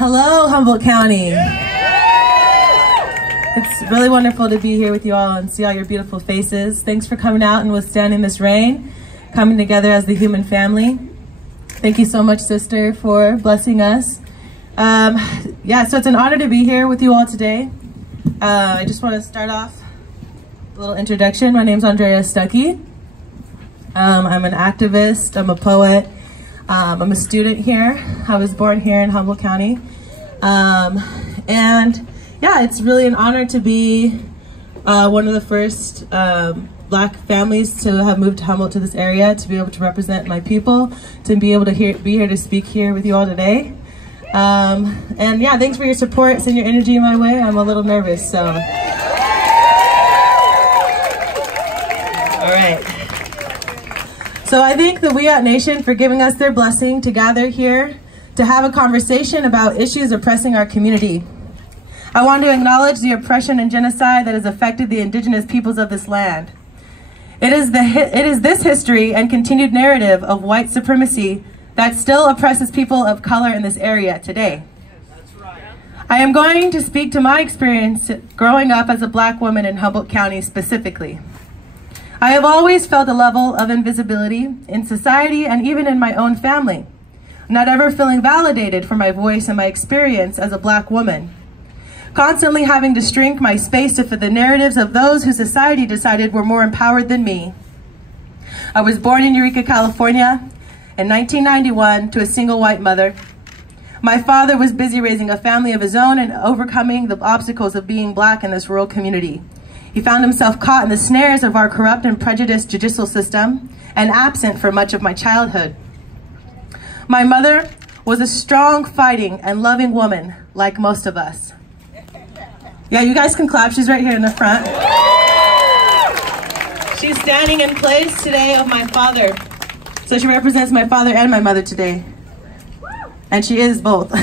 Hello, Humboldt County. It's really wonderful to be here with you all and see all your beautiful faces. Thanks for coming out and withstanding this rain, coming together as the human family. Thank you so much, sister, for blessing us. Yeah, so it's an honor to be here with you all today. I just want to start off with a little introduction. My name's Aundrea Stuckey. I'm an activist, I'm a poet, I'm a student here. I was born here in Humboldt County. And yeah, it's really an honor to be one of the first Black families to have moved to Humboldt to this area, to be able to represent my people, to be able to be here to speak here with you all today. And yeah, thanks for your support. Send your energy my way. I'm a little nervous, so. All right. So I thank the We Out Nation for giving us their blessing to gather here to have a conversation about issues oppressing our community. I want to acknowledge the oppression and genocide that has affected the indigenous peoples of this land. It is this history and continued narrative of white supremacy that still oppresses people of color in this area today. I am going to speak to my experience growing up as a Black woman in Humboldt County specifically. I have always felt a level of invisibility in society and even in my own family, not ever feeling validated for my voice and my experience as a Black woman. Constantly having to shrink my space to fit the narratives of those who society decided were more empowered than me. I was born in Eureka, California in 1991 to a single white mother. My father was busy raising a family of his own and overcoming the obstacles of being Black in this rural community. He found himself caught in the snares of our corrupt and prejudiced judicial system and absent for much of my childhood. My mother was a strong, fighting, and loving woman, like most of us. Yeah, you guys can clap. She's right here in the front. She's standing in place today of my father. So she represents my father and my mother today. And she is both.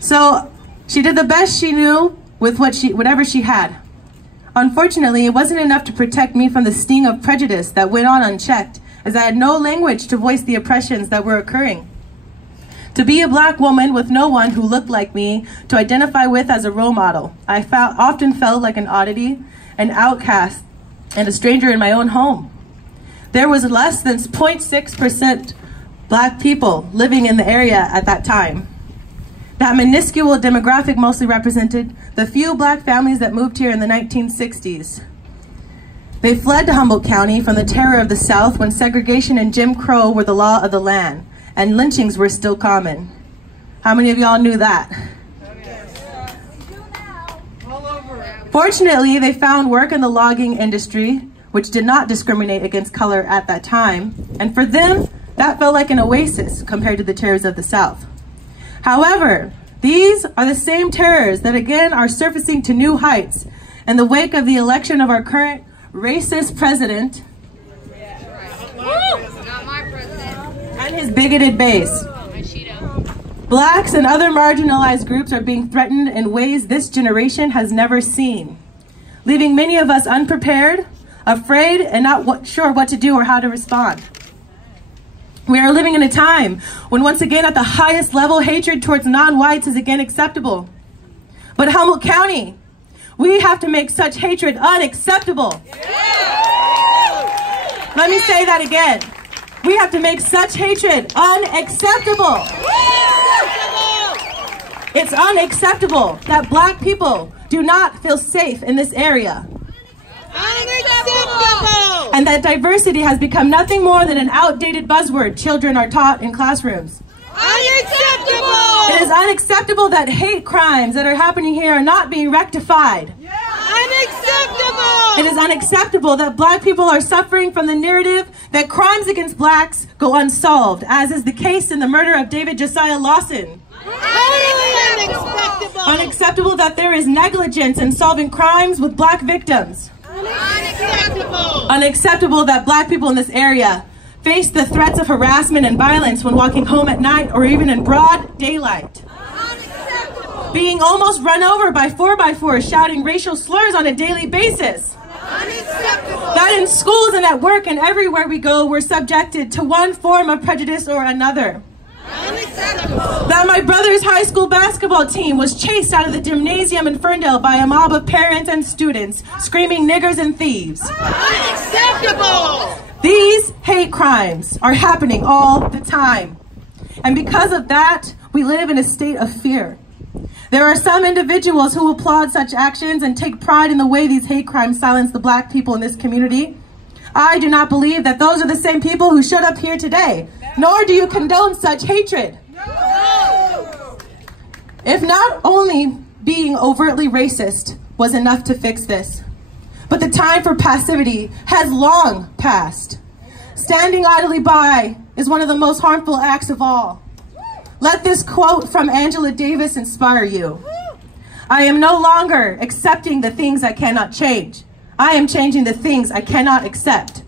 So she did the best she knew with whatever she had. Unfortunately, it wasn't enough to protect me from the sting of prejudice that went on unchecked, as I had no language to voice the oppressions that were occurring. To be a Black woman with no one who looked like me to identify with as a role model, I often felt like an oddity, an outcast, and a stranger in my own home. There was less than 0.6% Black people living in the area at that time. That minuscule demographic mostly represented the few Black families that moved here in the 1960s. They fled to Humboldt County from the terror of the South when segregation and Jim Crow were the law of the land, and lynchings were still common. How many of y'all knew that? Fortunately, they found work in the logging industry, which did not discriminate against color at that time, and for them, that felt like an oasis compared to the terrors of the South. However, these are the same terrors that again are surfacing to new heights in the wake of the election of our current racist president and his bigoted base. Blacks and other marginalized groups are being threatened in ways this generation has never seen, leaving many of us unprepared, afraid, and not sure what to do or how to respond. We are living in a time when once again at the highest level hatred towards non-whites is again acceptable. But Humboldt County, we have to make such hatred unacceptable. Let me say that again. We have to make such hatred unacceptable. It's unacceptable that Black people do not feel safe in this area. Unacceptable! And that diversity has become nothing more than an outdated buzzword children are taught in classrooms. Unacceptable! It is unacceptable that hate crimes that are happening here are not being rectified. Yeah. Unacceptable! It is unacceptable that Black people are suffering from the narrative that crimes against Blacks go unsolved, as is the case in the murder of David Josiah Lawson. Unacceptable! Unacceptable that there is negligence in solving crimes with Black victims. Unacceptable! Unacceptable that Black people in this area face the threats of harassment and violence when walking home at night or even in broad daylight. Unacceptable! Being almost run over by 4x4s shouting racial slurs on a daily basis. Unacceptable! That in schools and at work and everywhere we go, we're subjected to one form of prejudice or another. Unacceptable! That my brother's high school basketball team was chased out of the gymnasium in Ferndale by a mob of parents and students screaming niggers and thieves. Unacceptable! These hate crimes are happening all the time. And because of that, we live in a state of fear. There are some individuals who applaud such actions and take pride in the way these hate crimes silence the black people in this community. I do not believe that those are the same people who showed up here today, nor do you condone such hatred. No! If not only being overtly racist was enough to fix this, but the time for passivity has long passed. Standing idly by is one of the most harmful acts of all. Let this quote from Angela Davis inspire you. I am no longer accepting the things I cannot change. I am changing the things I cannot accept.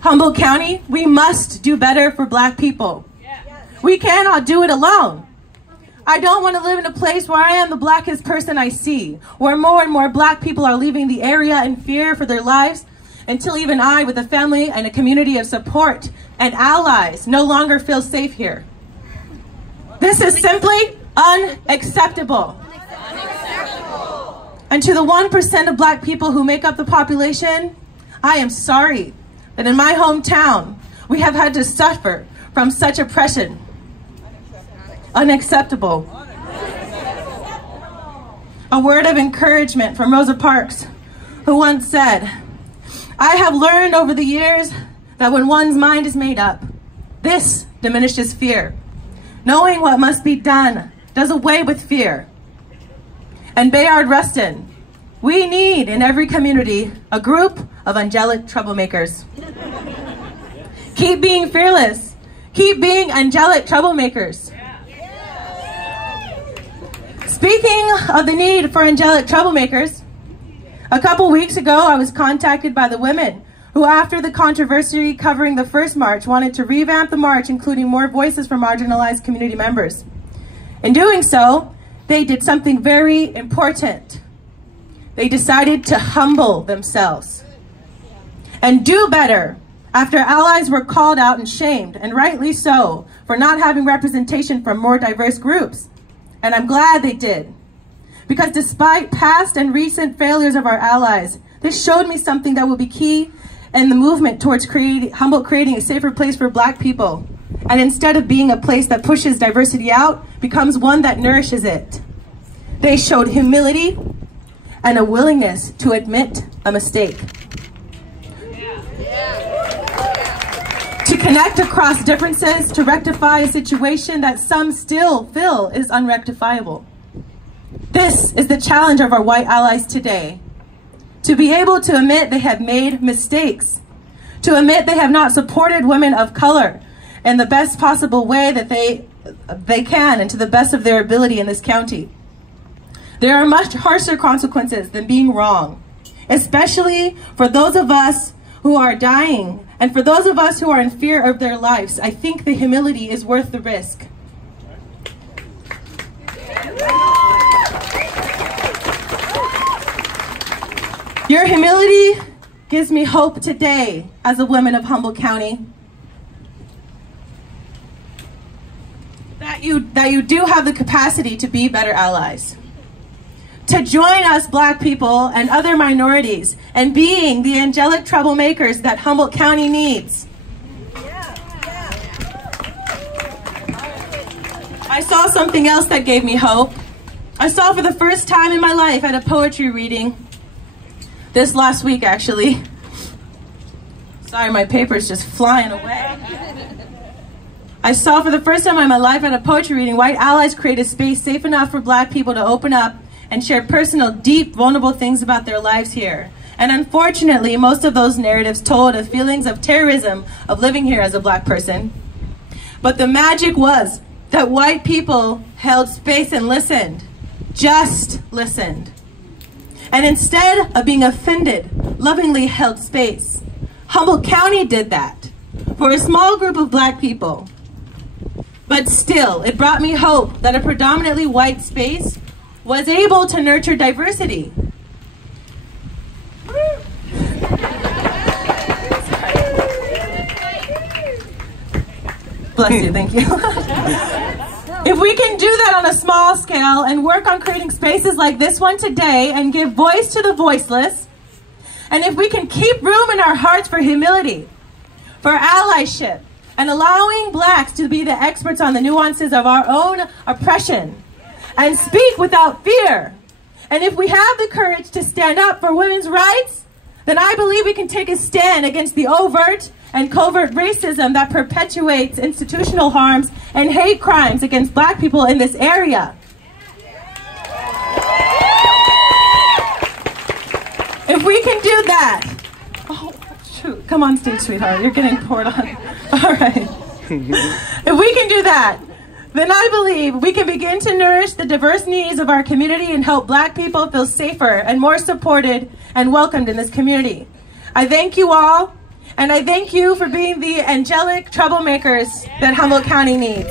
Humboldt County, we must do better for black people. We cannot do it alone. I don't want to live in a place where I am the blackest person I see, where more and more black people are leaving the area in fear for their lives, until even I, with a family and a community of support and allies, no longer feel safe here. This is simply unacceptable. And to the 1% of black people who make up the population, I am sorry that in my hometown, we have had to suffer from such oppression. Unacceptable. A word of encouragement from Rosa Parks, who once said, I have learned over the years that when one's mind is made up, this diminishes fear. Knowing what must be done does away with fear. And Bayard Rustin, we need in every community a group of angelic troublemakers. Keep being fearless. Keep being angelic troublemakers. Speaking of the need for angelic troublemakers, a couple weeks ago I was contacted by the women who, after the controversy covering the first march, wanted to revamp the march, including more voices from marginalized community members. In doing so, they did something very important. They decided to humble themselves and do better after allies were called out and shamed, and rightly so, for not having representation from more diverse groups. And I'm glad they did. Because despite past and recent failures of our allies, this showed me something that will be key in the movement towards Humboldt creating a safer place for black people. And instead of being a place that pushes diversity out, becomes one that nourishes it. They showed humility and a willingness to admit a mistake. To connect across differences to rectify a situation that some still feel is unrectifiable. This is the challenge of our white allies today. To be able to admit they have made mistakes. To admit they have not supported women of color in the best possible way that they can and to the best of their ability in this county. There are much harsher consequences than being wrong, especially for those of us who are dying and for those of us who are in fear of their lives. I think the humility is worth the risk. Your humility gives me hope today as a woman of Humboldt County. That you do have the capacity to be better allies. To join us black people and other minorities in being the angelic troublemakers that Humboldt County needs. I saw something else that gave me hope. I saw for the first time in my life at a poetry reading, this last week actually. Sorry, my paper's just flying away. I saw for the first time in my life at a poetry reading, white allies create a space safe enough for black people to open up and share personal, deep, vulnerable things about their lives here. And unfortunately, most of those narratives told of feelings of terrorism of living here as a black person. But the magic was that white people held space and listened, just listened. And instead of being offended, lovingly held space. Humboldt County did that for a small group of black people. But still, it brought me hope that a predominantly white space was able to nurture diversity. Bless you, thank you. If we can do that on a small scale and work on creating spaces like this one today and give voice to the voiceless, and if we can keep room in our hearts for humility, for allyship, and allowing blacks to be the experts on the nuances of our own oppression, and speak without fear, and if we have the courage to stand up for women's rights, then I believe we can take a stand against the overt and covert racism that perpetuates institutional harms and hate crimes against black people in this area. If we can do that, oh shoot, come on stage, sweetheart, you're getting poured on. All right. If we can do that, then I believe we can begin to nourish the diverse needs of our community and help black people feel safer and more supported and welcomed in this community. I thank you all, and I thank you for being the angelic troublemakers that Humboldt County needs.